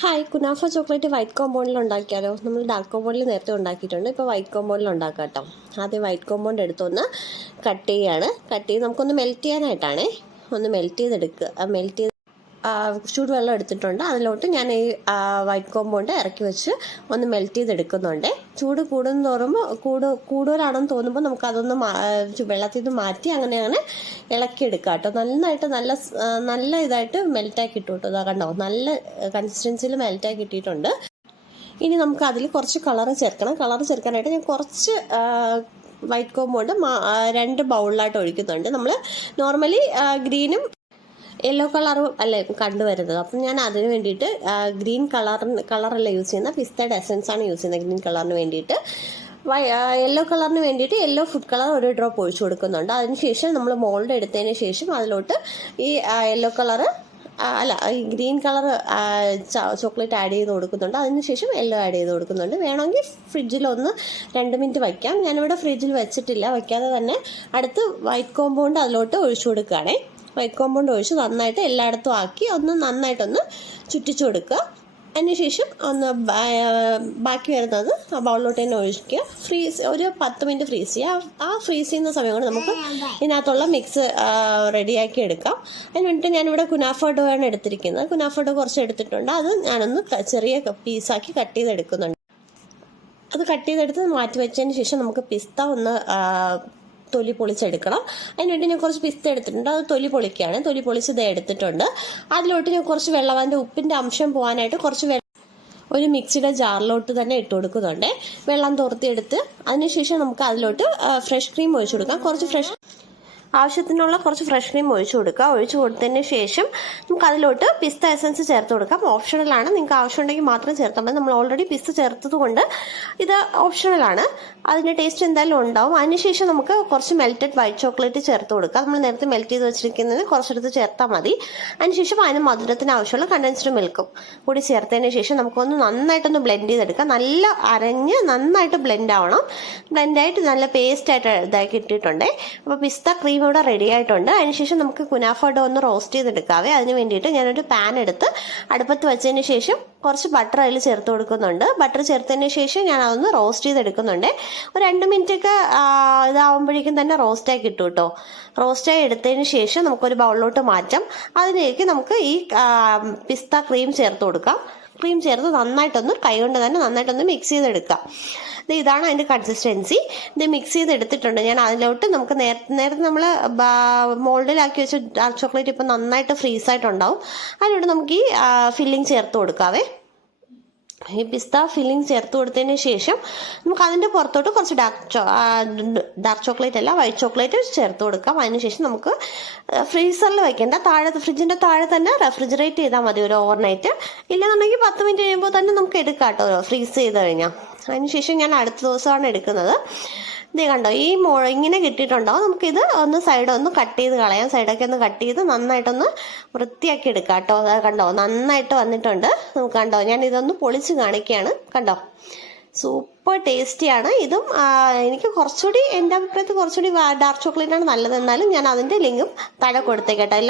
Hi, kunafa chocolate white കോമ്പൗണ്ടിൽ ഉണ്ടാക്കിയാലോ? നമ്മൾ ഡാർക്ക് കോമ്പൗണ്ടിൽ നേരത്തെ ഉണ്ടാക്കിയിട്ടുണ്ട്. ഇപ്പോൾ വൈറ്റ് കോമ്പൗണ്ടിൽ ഉണ്ടാക്കാം കേട്ടോ. ആദ്യം വൈറ്റ് കോമ്പൗണ്ട് എടുത്തൊന്ന് കട്ട് ചെയ്ത് നമുക്കൊന്ന് മെൽറ്റ് ചെയ്യാനായിട്ടാണേ. ഒന്ന് മെൽറ്റ് ചെയ്ത് ചൂടുവെള്ളം എടുത്തിട്ടുണ്ട്. അതിലോട്ട് ഞാൻ ഈ വൈറ്റ് കോമ്പൗണ്ട് ഇറക്കി വെച്ച് ഒന്ന് മെൽറ്റ് ചെയ്തെടുക്കുന്നുണ്ട്. ചൂട് കൂടുന്തോറും കൂടുതലാണെന്ന് തോന്നുമ്പോൾ നമുക്കതൊന്ന് വെള്ളത്തിൽ നിന്ന് മാറ്റി അങ്ങനെ ഇളക്കിയെടുക്കുക കേട്ടോ. നന്നായിട്ട് നല്ല ഇതായിട്ട് മെൽറ്റാക്കി ഇട്ടു കേട്ടോ. കണ്ടോ, നല്ല കൺസിസ്റ്റൻസിയിൽ മെൽറ്റാക്കി ഇട്ടിട്ടുണ്ട്. ഇനി നമുക്ക് അതിൽ കുറച്ച് കളർ ചേർക്കണം. കളർ ചേർക്കാനായിട്ട് ഞാൻ കുറച്ച് വൈറ്റ് കോമ്പൗണ്ട് 2 ബൗളിലായിട്ട് ഒഴിക്കുന്നുണ്ട്. നമ്മൾ നോർമലി ഗ്രീനും യെല്ലോ കളറും അല്ലേ കണ്ടുവരുന്നത്. അപ്പം ഞാൻ അതിന് വേണ്ടിയിട്ട് ഗ്രീൻ കളറല്ല യൂസ് ചെയ്യുന്നത്, പിസ്തയുടെ എസൻസ് ആണ് യൂസ് ചെയ്യുന്നത് ഗ്രീൻ കളറിന് വേണ്ടിയിട്ട്. യെല്ലോ കളറിന് വേണ്ടിയിട്ട് യെല്ലോ ഫുഡ് കളർ 1 ഡ്രോപ്പ് ഒഴിച്ചു കൊടുക്കുന്നുണ്ട്. അതിനുശേഷം നമ്മൾ മോൾഡ് എടുത്തതിന് ശേഷം അതിലോട്ട് ഈ യെല്ലോ കളറ് ഈ ഗ്രീൻ കളർ ചോക്ലേറ്റ് ആഡ് ചെയ്ത് കൊടുക്കുന്നുണ്ട്. അതിനുശേഷം യെല്ലോ ആഡ് ചെയ്ത് കൊടുക്കുന്നുണ്ട്. വേണമെങ്കിൽ ഫ്രിഡ്ജിൽ 1-2 മിനിറ്റ് വയ്ക്കാം. ഞാനിവിടെ ഫ്രിഡ്ജിൽ വെച്ചിട്ടില്ല. വയ്ക്കാതെ തന്നെ അടുത്ത് വൈറ്റ് കോമ്പൗണ്ട് അതിലോട്ട് ഒഴിച്ചു കൊടുക്കുകയാണേ. വൈറ്റ് കോമ്പൗണ്ട് ഒഴിച്ച് നന്നായിട്ട് എല്ലായിടത്തും ആക്കി നന്നായിട്ടൊന്ന് ചുറ്റിച്ചു കൊടുക്കുക. അതിനുശേഷം ബാക്കി വരുന്നത് ആ ബൗളിലോട്ട് തന്നെ ഒഴിക്കുക. ഒരു 10 മിനിറ്റ് ഫ്രീസ് ചെയ്യുക. ആ ഫ്രീസ് ചെയ്യുന്ന സമയം കൊണ്ട് നമുക്ക് ഇതിനകത്തുള്ള മിക്സ് റെഡിയാക്കി എടുക്കാം. അതിന് വേണ്ടിയിട്ട് ഞാനിവിടെ കുനാഫ ഡോ ആണ് എടുത്തിരിക്കുന്നത്. കുനാഫ ഡോ കുറച്ച് എടുത്തിട്ടുണ്ട്. അത് ഞാനൊന്ന് ചെറിയ പീസാക്കി കട്ട് ചെയ്തെടുക്കുന്നുണ്ട്. അത് കട്ട് ചെയ്തെടുത്ത് മാറ്റി വെച്ചതിന് ശേഷം നമുക്ക് പിസ്ത ഒന്ന് തൊലി പൊളിച്ചെടുക്കണം. അതിനുവേണ്ടി ഞാൻ കുറച്ച് പിസ്ത എടുത്തിട്ടുണ്ട്. അത് തൊലി പൊളിക്കുകയാണ്. തൊലി പൊളിച്ചത് എടുത്തിട്ടുണ്ട്. അതിലോട്ട് ഞാൻ കുറച്ച് വെള്ളം, അതിൻ്റെ ഉപ്പിൻ്റെ അംശം പോകാനായിട്ട് കുറച്ച് ഒരു മിക്സിയുടെ ജാറിലോട്ട് തന്നെ ഇട്ട് കൊടുക്കുന്നുണ്ട്. വെള്ളം തോർത്തിയെടുത്ത് അതിനുശേഷം നമുക്ക് അതിലോട്ട് ഫ്രഷ് ക്രീം ഒഴിച്ചു കൊടുക്കാം. ആവശ്യത്തിനുള്ള കുറച്ച് ഫ്രഷ് ക്രീം ഒഴിച്ചു കൊടുത്തതിന് ശേഷം നമുക്ക് അതിലോട്ട് പിസ്ത എസൻസ് ചേർത്ത് കൊടുക്കാം. ഓപ്ഷണലാണ്, നിങ്ങൾക്ക് ആവശ്യമുണ്ടെങ്കിൽ മാത്രം ചേർത്താൽ മതി. നമ്മൾ ഓൾറെഡി പിസ്ത ചേർത്തത് കൊണ്ട് ഇത് ഓപ്ഷണലാണ്. അതിൻ്റെ ടേസ്റ്റ് എന്തായാലും ഉണ്ടാവും. അതിനുശേഷം നമുക്ക് കുറച്ച് മെൽറ്റഡ് വൈറ്റ് ചോക്ലേറ്റ് ചേർത്ത് കൊടുക്കാം. നമ്മൾ നേരത്തെ മെൽറ്റ് ചെയ്ത് വെച്ചിരിക്കുന്നതിന് കുറച്ചെടുത്ത് ചേർത്താൽ മതി. അതിനുശേഷം അതിന് മധുരത്തിന് ആവശ്യമുള്ള കണ്ടൻസ്ഡ് മിൽക്കും കൂടി ചേർത്തതിന് ശേഷം നമുക്കൊന്ന് നന്നായിട്ടൊന്ന് ബ്ലെൻഡ് ചെയ്തെടുക്കാം. നല്ല അരഞ്ഞ് നന്നായിട്ട് ബ്ലെൻഡ് ആവണം. ബ്ലെൻഡായിട്ട് നല്ല പേസ്റ്റായിട്ട് ഇതാക്കി ഇട്ടിട്ടുണ്ട്. അപ്പോൾ പിസ്ത ക്രീം ഇവിടെ റെഡി ആയിട്ടുണ്ട്. അതിനുശേഷം നമുക്ക് കുനാഫ ഡോ ഒന്ന് റോസ്റ്റ് ചെയ്തെടുക്കാവേ. അതിന് വേണ്ടിയിട്ട് ഞാനൊരു പാൻ എടുത്ത് അടുപ്പത്ത് വെച്ചതിന് ശേഷം കുറച്ച് ബട്ടർ അതിൽ ചേർത്ത് കൊടുക്കുന്നുണ്ട്. ബട്ടർ ചേർത്തതിന് ശേഷം ഞാൻ അതൊന്ന് റോസ്റ്റ് ചെയ്തെടുക്കുന്നുണ്ട്. ഒരു 2 മിനിറ്റൊക്കെ ഇതാവുമ്പോഴേക്കും തന്നെ റോസ്റ്റാക്കി ഇട്ടു കേട്ടോ. റോസ്റ്റായി എടുത്തതിന് ശേഷം നമുക്കൊരു ബൗളിലോട്ട് മാറ്റാം. അതിലേക്ക് നമുക്ക് ഈ പിസ്ത ക്രീം ചേർത്ത് കൊടുക്കാം. ക്രീം ചേർത്ത് നന്നായിട്ടൊന്ന് കൈകൊണ്ട് തന്നെ നന്നായിട്ടൊന്ന് മിക്സ് ചെയ്തെടുക്കാം. ഇതാണ് അതിൻ്റെ കൺസിസ്റ്റൻസി. ഇത് മിക്സ് ചെയ്തെടുത്തിട്ടുണ്ട്. ഞാൻ അതിലോട്ട് നമുക്ക് നേരത്തെ നമ്മൾ മോൾഡിലാക്കി വെച്ച ഡാർക്ക് ചോക്ലേറ്റ് ഇപ്പം നന്നായിട്ട് ഫ്രീസായിട്ടുണ്ടാവും. അതിലോട്ട് നമുക്ക് ഈ ഫില്ലിംഗ് ചേർത്ത് കൊടുക്കാവേ. ഈ പിസ്ത ഫില്ലിംഗ് ചേർത്ത് കൊടുത്തതിന് ശേഷം നമുക്ക് അതിൻ്റെ പുറത്തോട്ട് കുറച്ച് ഡാർക്ക് ചോക്ലേറ്റ് അല്ല വൈറ്റ് ചോക്ലേറ്റ് ചേർത്ത് കൊടുക്കാം. അതിനുശേഷം നമുക്ക് ഫ്രീസറിൽ വെക്കേണ്ട, ഫ്രിഡ്ജിൻ്റെ താഴെ തന്നെ റെഫ്രിജറേറ്റ് ചെയ്താൽ മതി ഒരു ഓവർനൈറ്റ്. ഇല്ലെന്നുണ്ടെങ്കിൽ 10 മിനിറ്റ് കഴിയുമ്പോൾ തന്നെ നമുക്ക് എടുക്കാം കേട്ടോ, ഫ്രീസ് ചെയ്ത് കഴിഞ്ഞാൽ. അതിനുശേഷം ഞാൻ അടുത്ത ദിവസമാണ് എടുക്കുന്നത്. ഇത് കണ്ടോ, ഈ ഇങ്ങനെ കിട്ടിയിട്ടുണ്ടാവും. നമുക്കിത് ഒന്ന് കട്ട് ചെയ്ത് കളയാം. സൈഡൊക്കെ ഒന്ന് കട്ട് ചെയ്ത് നന്നായിട്ടൊന്ന് വൃത്തിയാക്കി എടുക്കാം കേട്ടോ. അത് കണ്ടോ, നന്നായിട്ട് വന്നിട്ടുണ്ട്. നമുക്ക് കണ്ടോ, ഞാൻ ഇതൊന്ന് പൊളിച്ച് കാണിക്കുകയാണ്. കണ്ടോ, സൂപ്പർ ടേസ്റ്റിയാണ്. ഇതും എനിക്ക് കുറച്ചുകൂടി, എൻ്റെ അഭിപ്രായത്തിൽ കുറച്ചുകൂടി ഡാർക്ക് ചോക്ലേറ്റാണ് നല്ലത്. എന്നാലും ഞാൻ അതിൻ്റെ ലിങ്കും താഴെ കൊടുത്തേക്കട്ടെ.